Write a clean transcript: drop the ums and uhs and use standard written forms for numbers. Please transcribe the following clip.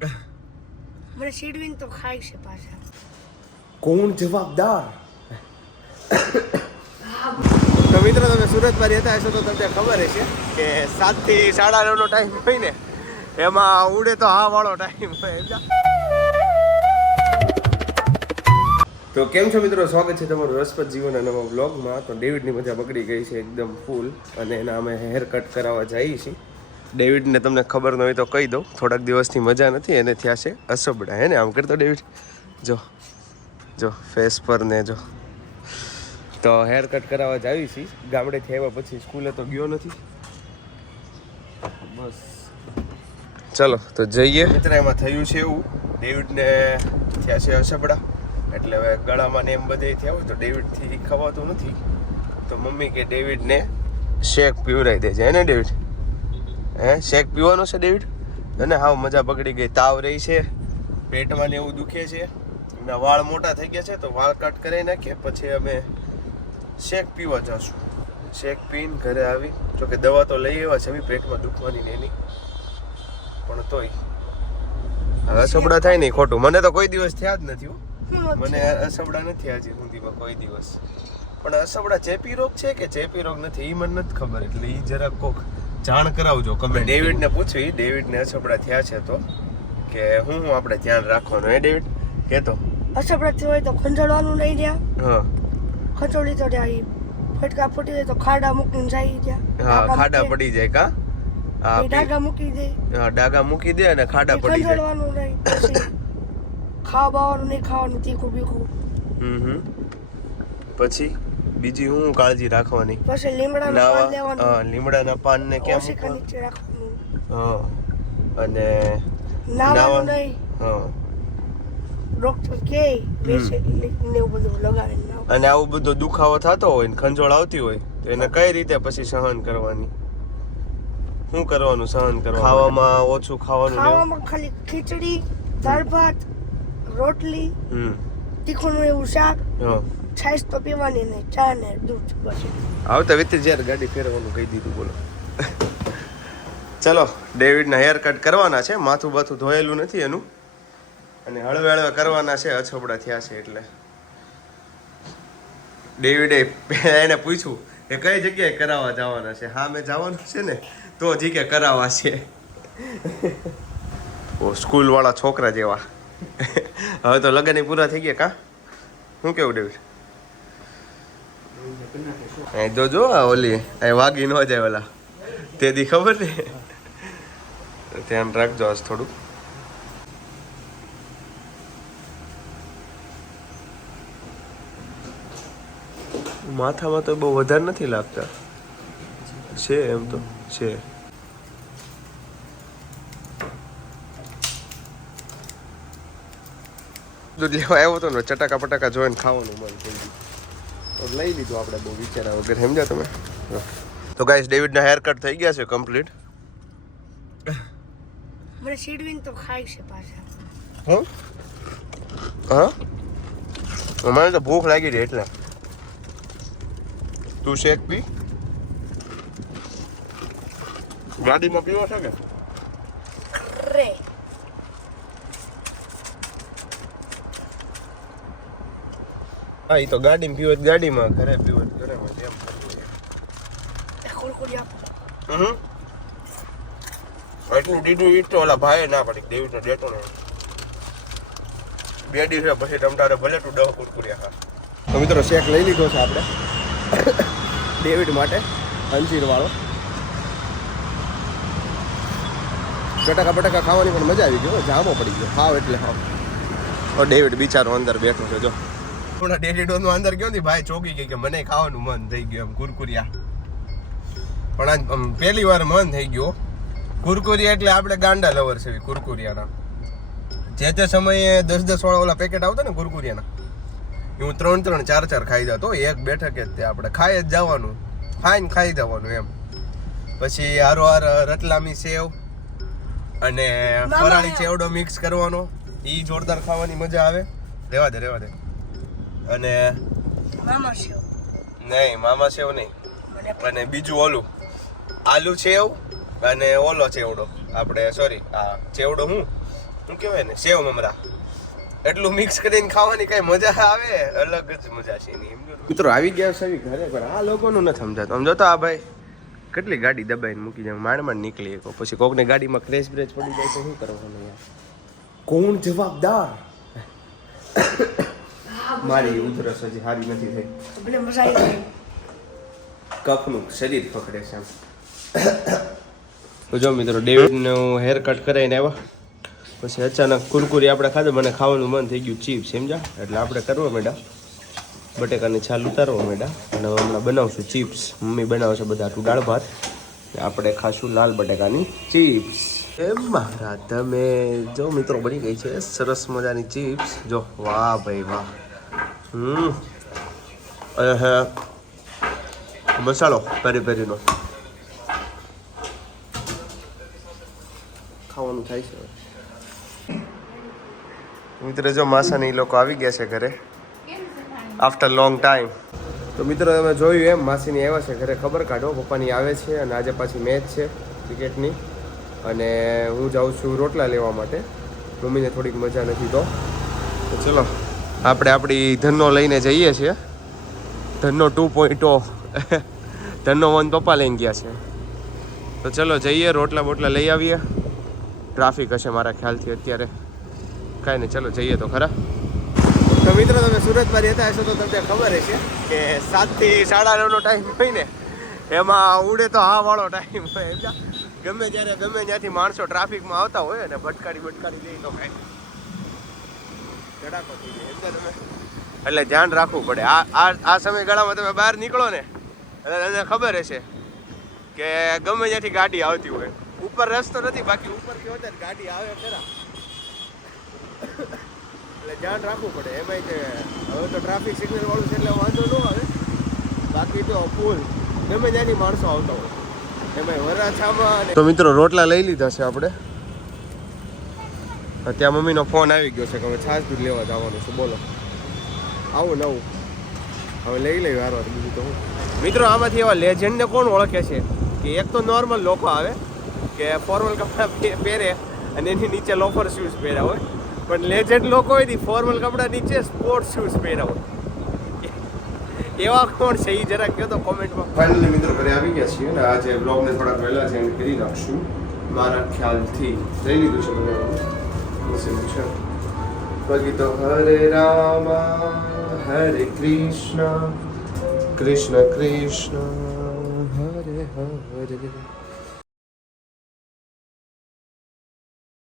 મને સીડવીન તો ખાય છે પાછા. કોણ જવાબદાર? તો મિત્રો તમે સુરતમાં રહેતા હશો તો તમને ખબર હશે કે 7 થી 9:30નો ટાઈમ હોય ને એમાં ઉડે તો હા વાળો ટાઈમ હોય. તો કેમ છો મિત્રો, સ્વાગત છે તમારું રસપ્રદ જીવનના નવા વ્લોગમાં. તો ડેવિડની મજા બગડી ગઈ છે એકદમ ફૂલ, અને એના અમે હેર કટ કરાવવા જઈએ છીએ. ડેવિડને તમને ખબર ન હોય તો કહી દઉં, થોડાક દિવસથી મજા નથી, એને થયા છે અસબડા. હે ને આમ કરતો ડેવિડ, જો જો ફેસ પર ને જો. તો હેર કટ કરાવવા જઈએ છીએ. ગામડેથી આવ્યા પછી સ્કૂલે તો ગયો નથી. બસ ચલો તો જઈએ. મિત્ર એમાં થયું છે એવું, ડેવિડને થયા છે અસબડા, એટલે હવે ગળામાં ને એમ બધે થયા હોય તો ડેવિડથી ખવાતું નથી. તો મમ્મી કે ડેવિડને શેક પીવડાવી દેજે. હે ને ડેવિડ? હે શેક પીવાનો છે ડેવિડ? અને હાવ મજા બગડી ગઈ. તાવ રહી છે, પેટમાં ને એવું દુખે છે, એમના વાળ મોટા થઈ ગયા છે, તો વાળ કટ કરી નાખીએ પછી અમે શેક પીવા જશું. શેક પીને ઘરે આવી, જોકે દવા તો લઈ આવ્યા છે પેટમાં દુખવાની ને એની, પણ તોય અસબડા થાય નહીં ખોટું. મને તો કોઈ દિવસ થયા જ નથી હો. મને અસબડા નથી હજી સુધીમાં કોઈ દિવસ. પણ અસબડા ચેપી રોગ છે કે ચેપી રોગ નથી એ મને નથી ખબર, એટલે એ જરાક કોક જાણ કરાવજો કમેન્ટ. ડેવિડને પૂછવી, ડેવિડને અસબડા થયા છે તો કે હું આપણે ધ્યાન રાખવાનું. હે ડેવિડ કેતો અસબડા થયો હોય તો ખંજળવાનું નહીં જ્યાં. હા ખંજોળી તો જાય, ફટકા ફૂટી જાય તો ખાડા મૂકીને જાય જ્યાં. હા ખાડા પડી જાય કા? હા ડાગા મૂકી દે. હા ડાગા મૂકી દે અને ખાડા પડી જાય. ખંજળવાનું નહીં, પછી ખાવાનું નહીં, ખાવાનું તીખું બીખું. પછી બીજી હું કાળજી રાખવાની? પછી લીમડાના પાન લેવાનું. હા લીમડાના પાન ને કેમ? ઓશિકા નીચે રાખવાનું. હા અને નાવાનું નહીં. હા ડોક્ટર કે બેસે ને એવું બધું લગાવીને નાવ. અને આવું બધો દુખાવો થતો હોય ને ખંજોળ આવતી હોય તો એને કઈ રીતે પછી સહન કરવાની? શું કરવાનું સહન કરવાનું? ખાવામાં ઓછું ખાવાનું? ખાવામાં ખાલી ખીચડી, દાળ ભાત, રોટલી, તીખું એવું શાક, છાશ તો પીવાની નહીં, ચા ને દૂધ બસ. આવતા વ્યક્તિ જ્યારે ગાડી ફેરવવાનું કહી દીધું. બોલો ચલો ડેવિડના હેર કટ કરવાના છે. માથું બાથું ધોયેલું નથી એનું, અને હળવે હળવે કરવાના છે. અછબડા થયા છે એટલે. ડેવિડે એને પૂછ્યું કે કઈ જગ્યાએ કરાવવા જવાના છે. હા મેં જવાનું છે ને તો હજી કે કરાવવા છે. ઓ સ્કૂલ વાળા છોકરા જેવા. હવે તો લગ્ન પૂરા થઈ ગયા કા? શું કેવું ડેવિડ? જો ઓલી વાગી ન જાય ઓલા તે દી ખબર ને. ધ્યાન રાખજો આજ થોડું. માથામાં તો બહુ વધારે નથી લાગતા છે, એમ તો છે. દૂધ લેવા આવ્યો હતો ને, ચટાકા પટાકા જોઈને ખાવાનું મન થઈ ગયું તો લઈ લીધું આપણે, બહુ વિચાર્યા વગર. સમજ્યા તમે? તો ગાઈસ ડેવિડના હેર કટ થઈ ગયા છે કમ્પ્લીટ. મને સીડવીન તો ખાય છે પાછા. હા મને તો ભૂખ લાગી રહી એટલે. તું શેક પી. ગાડીમાં પીવો છે કે? રે હા એ તો ગાડીમાં પીવો ગાડીમાં, ઘરે પીવો ઘરે. એમ કુરકુરી આપો. એટલું દીધું ઈ તો ઓલા ભાઈ ના પડી. ડેવિડનો દેતો ને 2 દિવસ પછી તમતારે ભલે તું 10 કુરકુરિયા ખા. તો મિત્રો શેક લઈ લીધો છે આપણે ડેવિડ માટે, અંજીર વાળો. ચટાકા પટાકા ખાવાની પણ મજા આવી ગયો. જામો પડી ગયો હાવ એટલે હાવ. ડેવિડ બિચારો અંદર બેઠો છે જો. થોડા ડેવિડનો અંદર ગયો ને ભાઈ ચોકી ગઈ કે મને ખાવાનું મન થઈ ગયું એમ કુરકુરિયા. પણ આજ પહેલી વાર મન થઈ ગયો કુરકુરિયા. એટલે આપણે ગાંડા લવર છે કુરકુરિયાના. જે તે સમયે 10-10 વાળા ઓલા પેકેટ આવતા ને કુરકુરિયાના, હું 3-3 4-4 ખાઈ જતો. એક બેઠક જ તે આપણે ખાઈ જ જવાનું, ખાઈને ખાઈ જવાનું એમ. પછી હારોહાર રતલામી સેવ અને ફરાળી ચેવડો મિક્સ કરવાનો, એ જોરદાર ખાવાની મજા આવે. રેવા દે અને મામા સેવ નહીં, મામા સેવ નહીં, અને બીજું ઓલું આલુ સેવ અને ઓલો ચેવડો આપણે સોરી આ ચેવડો હું શું કહેવાય ને સેવ મમરા એટલું મિક્સ કરીને ખાવાની કઈ મજા આવે, અલગ જ મજા છે એની. મિત્રો આવી ગયા છે ઘરે, પણ આ લોકોનું નથી સમજાતું. આમ જોતો આ ભાઈ કેટલી ગાડી દબાઈને મૂકી જાય, માંડ નીકળી ગયો, પછી કોકની ગાડીમાં ક્રેશ બ્રેચ પડી જાય તો શું કરવાનું યાર? કોણ જવાબદાર? મારી ઉધરસ હજી સારી નથી થઈ, કફનું શરીર પકડે છે. તો જો મિત્રો ડેવિડનું હેર કટ કરાવીને આવ્યા, પછી અચાનક કુરકુરી આપણે ખાધું, મને ખાવાનું મન થઈ ગયું ચીપ્સ, સમજા? એટલે આપણે કરવા માંડ્યા, બટેકાની છાલ ઉતારવા માંડ્યા અને હમણાં બનાવશું ચીપ્સ. મમ્મી બનાવશે બધા દાળ ભાત, આપણે ખાશું લાલ બટેકાની ચીપ્સ. એ મારા તમે જો મિત્રો બની ગઈ છે સરસ મજાની ચીપ્સ. જો વાહ ભાઈ વાહ. મસાલો પેરી પેરીનો ખાવાનું થાય છે. મિત્રો જો માસાની લોકો આવી ગયા છે ઘરે આફ્ટર લોંગ ટાઈમ. તો મિત્રો તમે જોયું એમ માસીની આવ્યા છે ઘરે, ખબર કાઢો પપ્પાની આવે છે. અને આજે પાછી મેચ છે ક્રિકેટની, અને હું જાઉં છું રોટલા લેવા માટે. મમ્મીને થોડીક મજા નથી તો ચલો આપણે આપણી ધનનો લઈને જઈએ છીએ. ધનનો 2.0 ધનનો 1 પપ્પા લઈને ગયા છે. તો ચલો જઈએ, રોટલા બોટલા લઈ આવીએ. ટ્રાફિક હશે મારા ખ્યાલથી અત્યારે, કાંઈ નહીં, ચલો જઈએ તો ખરા. તો મિત્રો તમે સુરતમાં રહેતા હશો તો તમને ખબર હશે કે 7 થી 9:30નો ટાઈમ હોય ને, એમાં ઉડે તો હા વાળો ટાઈમ હોય. ગમે ત્યારે ગમે ત્યાંથી માણસો ટ્રાફિકમાં આવતા હોય અને ભટકાડી દે તો કાંઈ ધડાકો થઈ જાય તમે. એટલે ધ્યાન રાખવું પડે. આ સમયગાળામાં તમે બહાર નીકળો ને એટલે તમને ખબર હશે કે ગમે ત્યાંથી ગાડી આવતી હોય. ઉપર રસ્તો નથી, બાકી ઉપરથી હોતે ગાડી આવે ખરા, એટલે ધ્યાન રાખવું પડે. એમાંય કે હવે તો ટ્રાફિક સિગ્નલ વાળું છે એટલે વાંધો ન આવે, બાકી તો ફૂલ ગમે ત્યાંથી માણસો આવતા હોય. એમાંય વરાછામાં. તો મિત્રો રોટલા લઈ લીધા છે આપણે. ત્યાં મમ્મીનો ફોન આવી ગયો છે કે હવે છાશ દૂધ લેવા જવાનું છે. બોલો આવું નવું હવે લઈ લેવું હારો. બીજું તો હું મિત્રો આમાંથી એવા લેજેન્ડને કોણ ઓળખે છે કે એક તો નોર્મલ લોકો આવે કે ફોર્મલ કપડાં પહેરે અને એની નીચે લોફર શૂઝ પહેર્યા હોય, પણ લેજેન્ડ લોકો હોય ને ફોર્મલ કપડાં નીચે સ્પોર્ટ્સ શૂઝ પહેર્યા હોય. એવા કોણ છે એ જરાક કહો તો કોમેન્ટમાં. ફાઇનલી મિત્રો ઘરે આવી ગયા છીએ ને આજે બ્લોગને થોડાક વહેલા છે એન્ડ કરી નાખશું. મારા ખ્યાલથી લઈ લીધું છે મને છે. બાકી તો હરે રામ હરે કૃષ્ણ કૃષ્ણ કૃષ્ણ હરે હરે